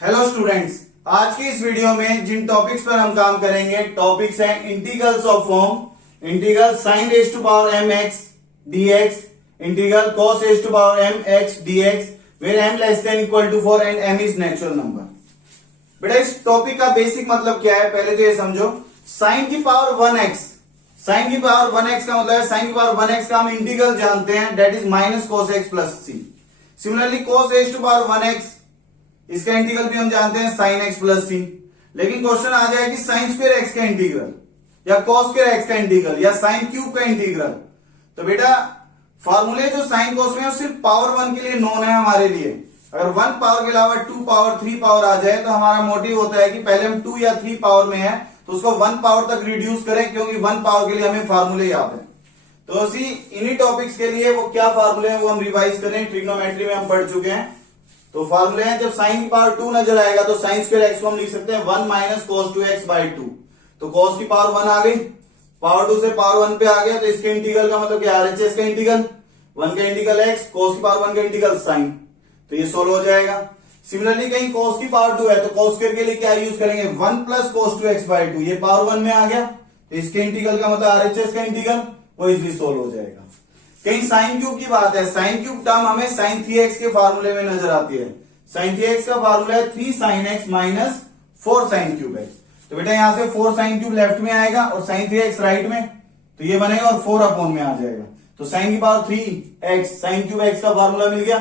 Hello students, आज की इस वीडियो में जिन टॉपिक्स पर हम काम करेंगे टॉपिक्स हैं integrals of form, integral sine raise to power m x dx, integral cos raise to power m x dx where m less than equal to 4 and m is natural number. बेटा इस topic का basic मतलब क्या है, पहले तो ये समझो। साइन की पावर 1x, साइन की पावर 1x का मतलब है साइन की पावर 1x का हम इंटीग्रल जानते हैं, that is minus cos x plus c. Similarly cos raise to power 1x, इसका इंटीग्रल भी हम जानते हैं साइन एक्स प्लस सी। लेकिन क्वेश्चन आ जाए कि साइन स्क्वायर एक्स का इंटीग्रल या कॉस स्क्वायर एक्स का इंटीग्रल या साइन क्यूब का इंटीग्रल, तो बेटा फॉर्मूले जो साइन कॉस में है सिर्फ पावर 1 के लिए नोन है हमारे लिए। अगर 1 पावर के अलावा 2 पावर 3 पावर आ जाए तो हमारा मोटिव होता है कि पहले हम 2 या 3 पावर में है तो उसको 1 पावर तक रिड्यूस करें, क्योंकि 1 पावर के लिए हमें फार्मूले याद है। तो इसी इन्हीं टॉपिक्स के लिए वो क्या फार्मूले हैं वो हम रिवाइज करें। ट्रिग्नोमेट्री में हम पढ़ चुके हैं। तो फार्मूले हैं, जब साइन की पावर 2 नजर आएगा तो साइन स्क्वायर एक्स को हम लिख सकते हैं 1 माइनस कॉस 2x बाई 2। तो कॉस की पावर 1 आ गई, पावर 2 से पावर 1 पे आ गया, तो इसके इंटीग्रल का मतलब क्या है, RHS का इंटीग्रल 1 का इंटीग्रल x, कॉस की पावर 1 का इंटीग्रल साइन, तो ये सोल्व हो जाएगा। सिमिलरली कहीं कॉस की पावर 2 है तो कॉस स्क्वायर के लिए क्या यूज करेंगे, 1 प्लस कॉस 2x बाई 2, ये पावर 1 में आ गया, तो इसके इंटीग्रल का मतलब RHS का इंटीग्रल वो इजिली सोल्व हो जाएगा। कहीं साइन क्यूब की बात है, साइन क्यूब टर्म हमें साइन 3x के फार्मूले में नजर आती है। साइन 3x का फार्मूला है 3 sin x minus 4 sin cube x। तो बेटा यहां से 4 sin क्यूब लेफ्ट में आएगा और sin 3x राइट में, तो ये बनेगा और 4 अपॉन में आ जाएगा। तो sin की power 3x sin cube x का फार्मूला मिल गया,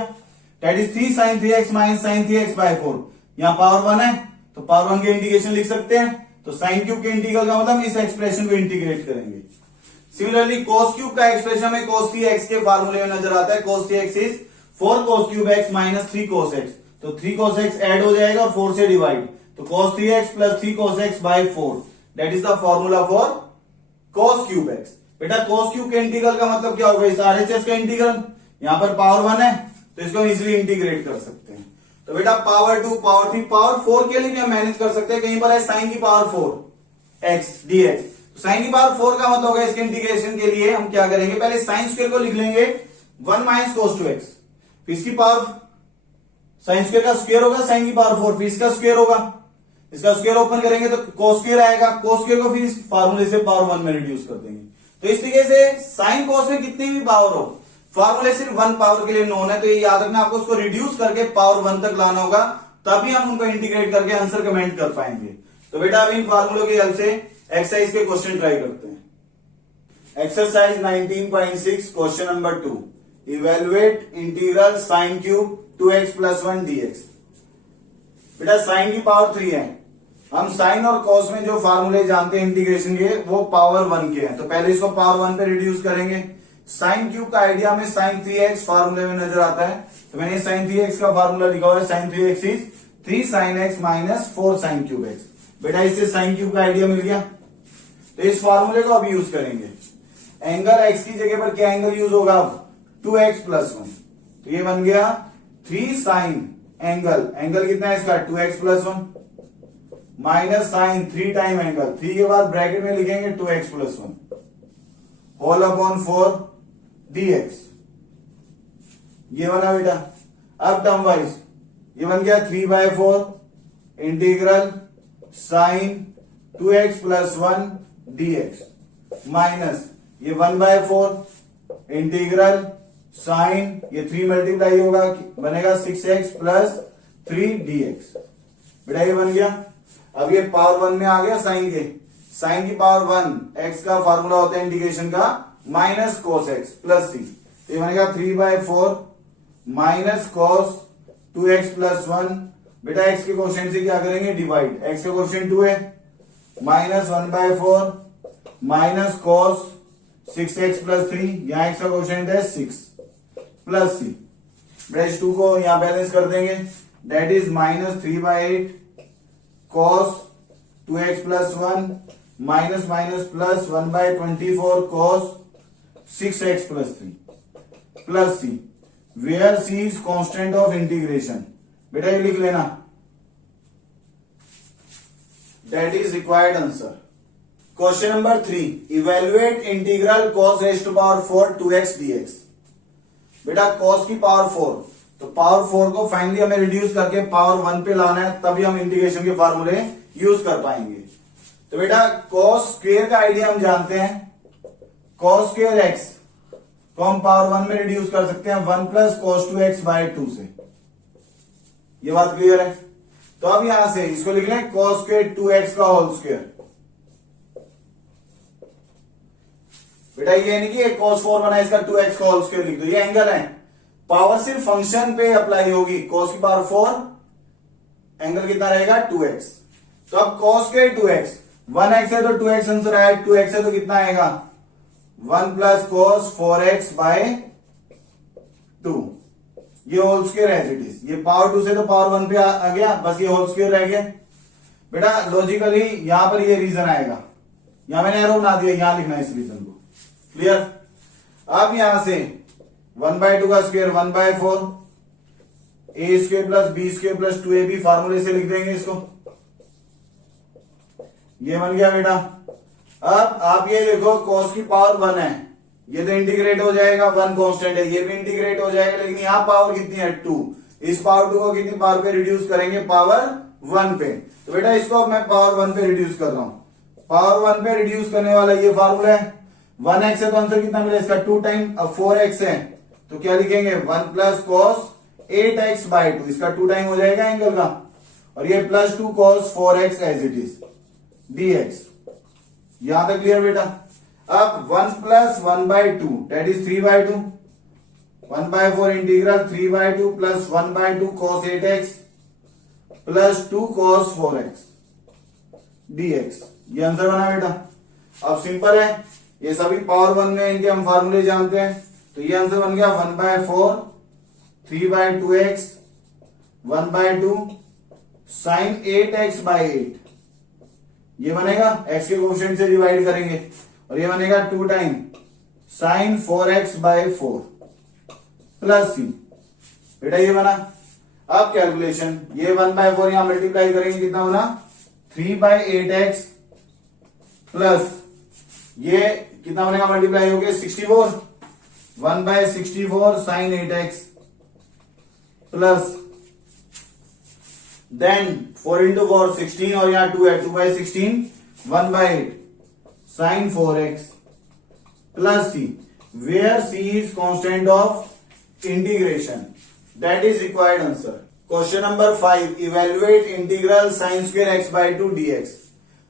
that is 3 sin 3x minus sin 3x by 4। यहां पावर 1 है तो पावर 1 के इंटीग्रेशन लिख सकते हैं, तो sin क्यूब के इंटीग्रल का मतलब इस एक्सप्रेशन को इंटीग्रेट करेंगे। सिमिलरली cos क्यूब का एक्सप्रेशन में cos 3x के फार्मूले में नजर आता है, cos 3x is 4 cos cube x minus 3 cos x, तो 3 cos x ऐड हो जाएगा और 4 से डिवाइड, तो cos 3x plus 3 cos x by 4, that is the formula for cos cube x। बेटा cos क्यूब के इंटीग्रल का मतलब क्या होगा, इस RHS का इंटीग्रल, यहां पर पावर 1 है तो इसको हम इजिली इंटीग्रेट कर सकते हैं। तो बेटा पावर 2 पावर 3 पावर 4 के लिए भी हम मैनेज कर सकते हैं। कहीं पर है साइन की पावर 4 x dx, साइन की पावर 4 का मतलब होगा इसके इंटीग्रेशन के लिए हम क्या करेंगे, पहले साइन स्क्वायर को लिख लेंगे 1 माइनस cos 2x, फिर इसकी पावर साइन स्क्वायर का स्क्वायर होगा साइन की पावर 4, फिर इसका स्क्वायर होगा, इसका स्क्वायर ओपन करेंगे तो cos स्क्वायर आएगा, cos स्क्वायर को फिर इस फार्मूले से पावर 1 में रिड्यूस कर देंगे। तो इस तरीके से साइन cos में कितनी भी पावर हो, फार्मूले सिर्फ 1 पावर के लिए नोन है, तो ये याद रखना आपको उसको रिड्यूस करके पावर 1 तक लाना होगा, तभी हम उनको इंटीग्रेट करके आंसर कमेंट कर पाएंगे। तो बेटा अभी इन फार्मूलों की हेल्प से एक्सरसाइज के क्वेश्चन ट्राई करते हैं। Exercise 19.6 question number 2, evaluate integral sine cube 2x plus 1 dx। बेटा साइन की पावर 3 है, हम साइन और कॉस में जो फार्मूले जानते हैं इंटीग्रेशन के वो पावर 1 के हैं, तो पहले इसको पावर 1 पे रिड्यूस करेंगे। साइन क्यूब का आइडिया में साइन 3x फार्मूले में नजर आता है, तो मैंने साइन 3x का फार्मूला लिखा हुआ है, sine 3x is 3 sin x minus 4 sin cube x। बेटा इससे साइन क्यूब का आइडिया मिल गया, तो इस फार्मूले को अब यूज करेंगे। एंगल x की जगह पर क्या एंगल यूज होगा, अब 2x प्लस 1, तो ये बन गया 3 sin एंगल, एंगल कितना है इसका 2x plus 1 minus sine 3 time angle, 3 के बाद ब्रैकेट में लिखेंगे 2x plus 1 whole upon 4 dx। ये बना बेटा। अब टर्म वाइज ये बन गया 3/4 integral sine 2x plus 1 dx minus ये 1/4 इंटीग्रल साइन ये 3 मल्टीप्लाई होगा बनेगा 6x प्लस 3 dx। बेटा ये बन गया। अब ये पावर 1 में आ गया साइन के, साइन की पावर 1 x का फार्मूला होता है इंटीग्रेशन का minus cos x plus c, तो ये बनेगा 3/4 माइनस cos 2x प्लस 1। बेटा x के क्वेश्चन से क्या करेंगे, डिवाइड, x का क्वेश्चन 2 है, minus 1/4 minus cos 6x plus 3, यहां x का क्वेश्चन है 6 प्लस c। बेटा इस 2 को यहां बैलेंस कर देंगे, that is minus 3/8 cos 2x plus 1 minus minus plus 1/24 cos 6x plus 3 plus c, where c is constant of integration. बेटा ये लिख लेना, that is required answer. Question number 3, evaluate integral cos raise to power 4 2x dx। बेटा cos की power 4, तो power 4 को finally हमें reduce करके पावर 1 पे लाना है, तभी हम इंटीग्रेशन के फॉर्मूले यूज कर पाएंगे। तो बेटा कॉस स्क्वेयर का आइडिया हम जानते हैं, कॉस स्क्वेयर एक्स को हम पावर 1 में रिड्यूस कर सकते हैं 1 प्लस कॉस 2x बाय 2 से। ये बात क्लियर है। तो अब यहां से इसको लिख लें कॉस स्क्वेयर 2x का होल स्क्वेयर। बेटा ये नहीं कि cos 4 बना इसका 2x का होल स्क्वायर लिख दो, ये एंगल है, पावर सिर्फ फंक्शन पे अप्लाई होगी, cos की पावर 4 एंगल कितना रहेगा 2x। तो अब cos के 2x 1x है तो 2x आंसर आया, 2x है तो कितना आएगा 1 प्लस cos 4x बाय 2, ये whole square as it is. ये पावर 2 से तो पावर 1 पे आ गया, बस ये होल स्क्वायर रह गया। बेटा लॉजिकली यहां पर ये रीजन आएगा, यहां मैंने एरो बना दिया, यहां लिखना है इस रीजन को, क्लियर। अब यहां से 1/2 का square 1/4, a square plus b square plus 2ab फार्मूले से लिख देंगे इसको, ये बन गया बेटा। अब आप ये देखो cos की पावर 1 है, ये तो इंटीग्रेट हो जाएगा, 1 कांस्टेंट है, ये भी इंटीग्रेट हो जाएगा, लेकिन यहां पावर कितनी है 2, इस पावर 2 को कितनी पावर पे रिड्यूस करेंगे पावर 1 पे। तो बेटा इसको अब मैं पावर 1 पे रिड्यूस कर रहा हूं, पावर 1 पे रिड्यूस करने वाला ये फार्मूला है, 1x है तो आंसर कितना मिला इसका 2 टाइम, अब 4x है तो क्या लिखेंगे 1 प्लस कॉस 8x बाय 2, इसका 2 टाइम हो जाएगा एंगल का, और ये plus 2 cos 4x as it is dx। यहां तक क्लियर बेटा। अब 1 plus 1/2 that is 3/2, 1/4 integral 3/2 plus 1/2 cos 8x plus 2 cos 4x dx, ये आंसर बना बेटा। अब सिंपल है, ये सभी पावर 1 में इनके हम फार्मूले जानते हैं, तो ये आंसर बन गया 1/4 3/2x 1/2 साइन 8x बाय 8, ये बनेगा x के कोएफिशिएंट से डिवाइड करेंगे, और ये बनेगा 2 time sine 4x by 4 plus c, बेटा ये बना। अब कैलकुलेशन, ये 1/4 यहां मल्टीप्लाई करेंगे, कितना बना 3/8x प्लस ये कितना बनेगा मल्टीप्लाई हो गया 64, 1/64 sign 8x plus then 4 into 4 16, और यहां 2 है, 2/16 1/8 sine 4x plus c, where c is constant of integration, that is required answer. Question number 5, evaluate integral sine square x by 2 dx।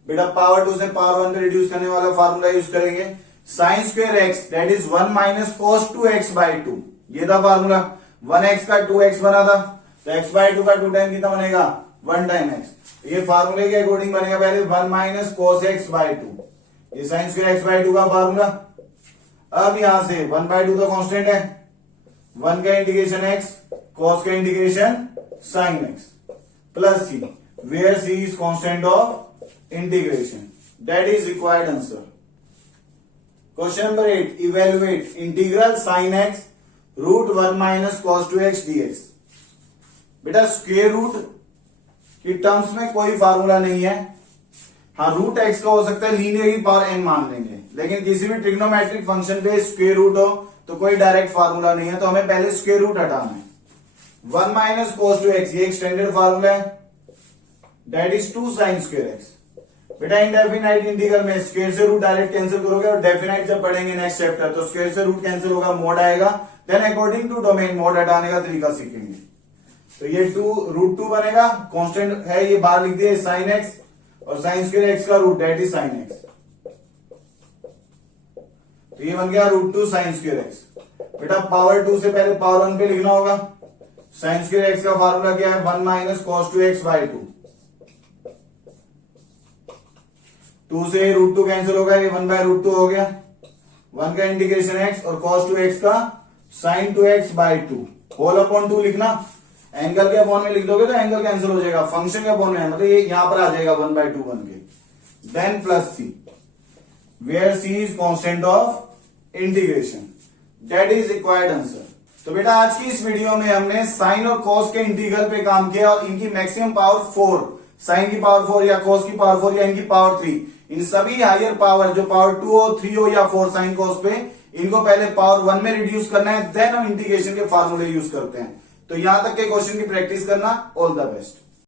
बेटा power 2 से पावर 1 पे reduce करने वाला formula use करेंगे, sine square x that is 1 minus cos 2x by 2, ये था formula, 1x का 2x बना था, तो x बाय 2 का 2 टाइम कितना बनेगा 1 टाइम x, ये फार्मूले के अकॉर्डिंग बनेगा पहले 1 माइनस cos x बाय 2, ये साइन स्क्वायर x बाय 2 का फार्मूला। अब यहां से 1/2 तो कांस्टेंट है, 1 का इंटीग्रेशन x cos का integration sine x plus c, where c is constant of integration, that is required answer. Question number 8, evaluate integral sine x root 1 minus cos 2x dx। बेटा square root की terms में कोई formula नहीं है, हाँ root x का हो सकता है लीनियर की पावर n मान लेंगे, लेकिन किसी भी ट्रिग्नोमेट्रिक फंक्शन पे स्क्वायर रूट हो तो कोई डायरेक्ट फार्मूला नहीं है, तो हमें पहले स्क्वायर रूट हटाना है। 1 माइनस cos 2x ये एक स्टैंडर्ड फार्मूला है, that is 2 sine square x। बेटा इंडेफिनाइट इंटीग्रल में स्क्वायर से रूट डायरेक्ट कैंसिल करोगे, और डेफिनाइट जब पढ़ेंगे नेक्स्ट चैप्टर तो स्क्वायर से रूट कैंसिल होगा, मोड आएगा, then according to domain mod हटाने का तरीका सीखेंगे। तो ये 2√2 बनेगा, कांस्टेंट है ये बाहर लिख दिया साइन x, और साइन स्क्वायर x का root that is sine x, तो ये बन गया √2 साइन स्क्वायर x। बेटा पावर 2 से पहले पावर 1 पे लिखना होगा, साइन स्क्वायर x का फार्मूला क्या है 1 माइनस cos 2x बाय 2, 2 से √2 कैंसिल होगा, ये 1/√2 हो गया, 1 का इंटीग्रेशन x और cos 2x का sign 2x by 2 whole upon 2 लिखना, एंगल के अपॉन में लिख दोगे तो एंगल कैंसिल हो जाएगा, फंक्शन के अपॉन में मतलब ये यहां पर आ जाएगा 1/2 बन के, then plus c, where c is constant of integration, that is required answer. तो बेटा आज की इस वीडियो में हमने साइन और कॉस के इंटीग्रल पे काम किया, और इनकी मैक्सिमम पावर 4, साइन की पावर 4 या कॉस की पावर 4 या इनकी पावर 3, इन सभी हायर पावर जो पावर 2 हो 3 हो या 4 साइन कॉस पे, इनको पहले पावर 1 में रिड्यूस करना है, देन हम इंटीग्रेशन के फार्मूले यूज करते हैं। तो यहां तक के क्वेश्चन की प्रैक्टिस करना। All the best.